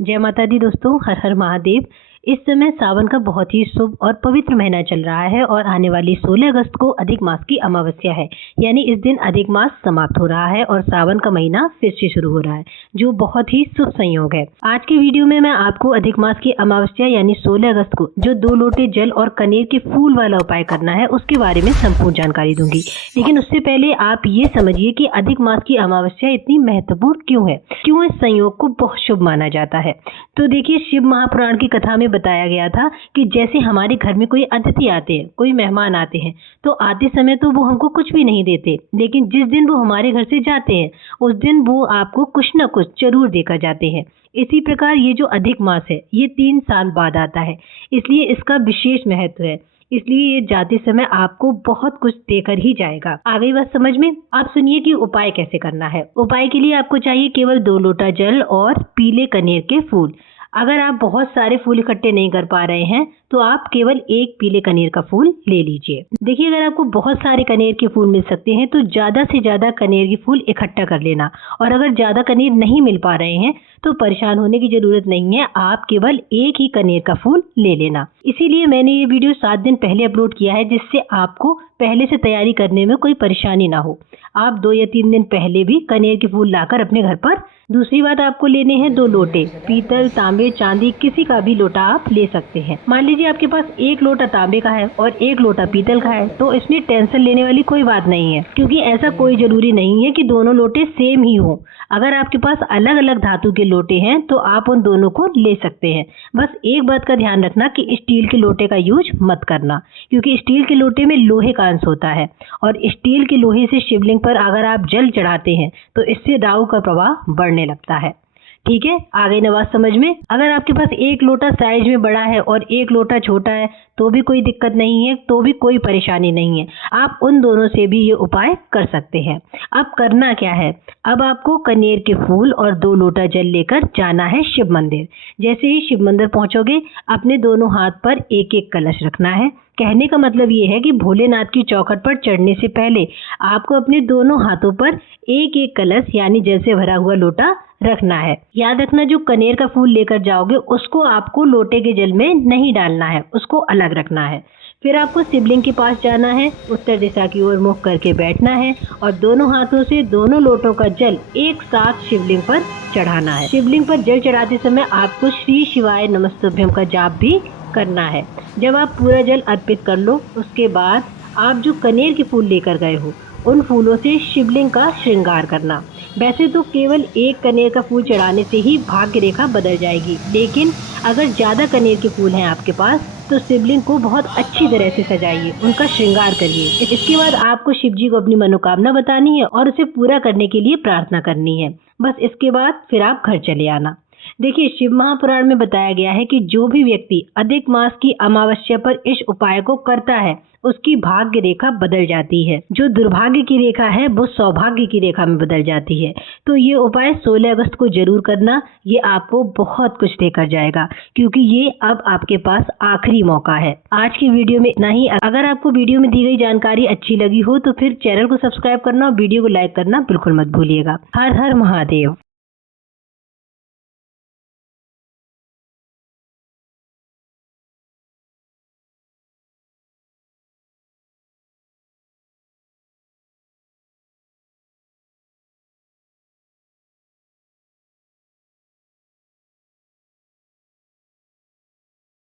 जय माता दी दोस्तों, हर हर महादेव। इस समय सावन का बहुत ही शुभ और पवित्र महीना चल रहा है और आने वाली 16 अगस्त को अधिक मास की अमावस्या है। यानी इस दिन अधिक मास समाप्त हो रहा है और सावन का महीना फिर से शुरू हो रहा है, जो बहुत ही शुभ संयोग है। आज की वीडियो में मैं आपको अधिक मास की अमावस्या यानी 16 अगस्त को जो 2 लोटे जल और कनेर के फूल वाला उपाय करना है उसके बारे में संपूर्ण जानकारी दूंगी। लेकिन उससे पहले आप ये समझिए कि अधिक मास की अमावस्या इतनी महत्वपूर्ण क्यों है, क्यों इस संयोग को बहुत शुभ माना जाता है। तो देखिए, शिव महापुराण की कथा में बताया गया था कि जैसे हमारे घर में कोई अतिथि आते हैं, कोई मेहमान आते हैं, तो आते समय तो वो हमको कुछ भी नहीं देते, लेकिन जिस दिन वो हमारे घर से जाते हैं उस दिन वो आपको कुछ न कुछ जरूर देकर जाते हैं। इसी प्रकार ये जो अधिक मास है ये 3 साल बाद आता है, इसलिए इसका विशेष महत्व है। इसलिए ये जाते समय आपको बहुत कुछ देकर ही जाएगा। आ गई बात समझ में? आप सुनिए कि उपाय कैसे करना है। उपाय के लिए आपको चाहिए केवल 2 लोटा जल और पीले कनेर के फूल। अगर आप बहुत सारे फूल इकट्ठे नहीं कर पा रहे हैं तो आप केवल एक पीले कनेर का फूल ले लीजिए। देखिए, अगर आपको बहुत सारे कनेर के फूल मिल सकते हैं तो ज्यादा से ज्यादा कनेर के फूल इकट्ठा कर लेना, और अगर ज्यादा कनेर नहीं मिल पा रहे हैं तो परेशान होने की जरूरत नहीं है, आप केवल एक ही कनेर का फूल ले लेना। इसीलिए मैंने ये वीडियो 7 दिन पहले अपलोड किया है, जिससे आपको पहले से तैयारी करने में कोई परेशानी ना हो। आप 2 या 3 दिन पहले भी कनेर के फूल लाकर अपने घर पर। दूसरी बात, आपको लेने हैं 2 लोटे, पीतल, तांबे, चांदी, किसी का भी लोटा आप ले सकते हैं। मान लीजिए आपके पास 1 लोटा तांबे का है और 1 लोटा पीतल का है, तो इसमें टेंशन लेने वाली कोई बात नहीं है, क्योंकि ऐसा कोई जरूरी नहीं है कि दोनों लोटे सेम ही हो। अगर आपके पास अलग अलग धातु के लोटे हैं तो आप उन दोनों को ले सकते हैं। बस एक बात का ध्यान रखना कि स्टील के लोटे का यूज मत करना, क्योंकि स्टील के लोटे में लोहे का अंश होता है और स्टील के लोहे से शिवलिंग पर अगर आप जल चढ़ाते हैं तो इससे राहु का प्रभाव बढ़ने लगता है। ठीक है, आ गई ना बात समझ में? अगर आपके पास 1 लोटा साइज में बड़ा है और 1 लोटा छोटा है तो भी कोई दिक्कत नहीं है, तो भी कोई परेशानी नहीं है। आप उन दोनों से भी ये उपाय कर सकते हैं। अब करना क्या है, अब आपको कनेर के फूल और 2 लोटा जल लेकर जाना है शिव मंदिर। जैसे ही शिव मंदिर पहुंचोगे, अपने दोनों हाथ पर एक एक कलश रखना है। कहने का मतलब ये है कि भोलेनाथ की चौखट पर चढ़ने से पहले आपको अपने दोनों हाथों पर एक एक कलश यानी जल से भरा हुआ लोटा रखना है। याद रखना, जो कनेर का फूल लेकर जाओगे उसको आपको लोटे के जल में नहीं डालना है, उसको अलग रखना है। फिर आपको शिवलिंग के पास जाना है, उत्तर दिशा की ओर मुख करके बैठना है और दोनों हाथों से दोनों लोटों का जल एक साथ शिवलिंग पर चढ़ाना है। शिवलिंग पर जल चढ़ाते समय आपको श्री शिवाय नमस्तुभ्यम का जाप भी करना है। जब आप पूरा जल अर्पित कर लो, उसके बाद आप जो कनेर के फूल लेकर गए हो उन फूलों से शिवलिंग का श्रृंगार करना। वैसे तो केवल एक कनेर का फूल चढ़ाने से ही भाग्य रेखा बदल जाएगी, लेकिन अगर ज्यादा कनेर के फूल हैं आपके पास तो शिवलिंग को बहुत अच्छी तरह से सजाइए, उनका श्रृंगार करिए। इसके बाद आपको शिव जी को अपनी मनोकामना बतानी है और उसे पूरा करने के लिए प्रार्थना करनी है। बस इसके बाद फिर आप घर चले आना। देखिए, शिव महापुराण में बताया गया है कि जो भी व्यक्ति अधिक मास की अमावस्या पर इस उपाय को करता है उसकी भाग्य रेखा बदल जाती है। जो दुर्भाग्य की रेखा है वो सौभाग्य की रेखा में बदल जाती है। तो ये उपाय 16 अगस्त को जरूर करना, ये आपको बहुत कुछ देकर जाएगा, क्योंकि ये अब आपके पास आखिरी मौका है। आज की वीडियो में इतना ही। अगर आपको वीडियो में दी गई जानकारी अच्छी लगी हो तो फिर चैनल को सब्सक्राइब करना और वीडियो को लाइक करना बिल्कुल मत भूलिएगा। हर हर महादेव।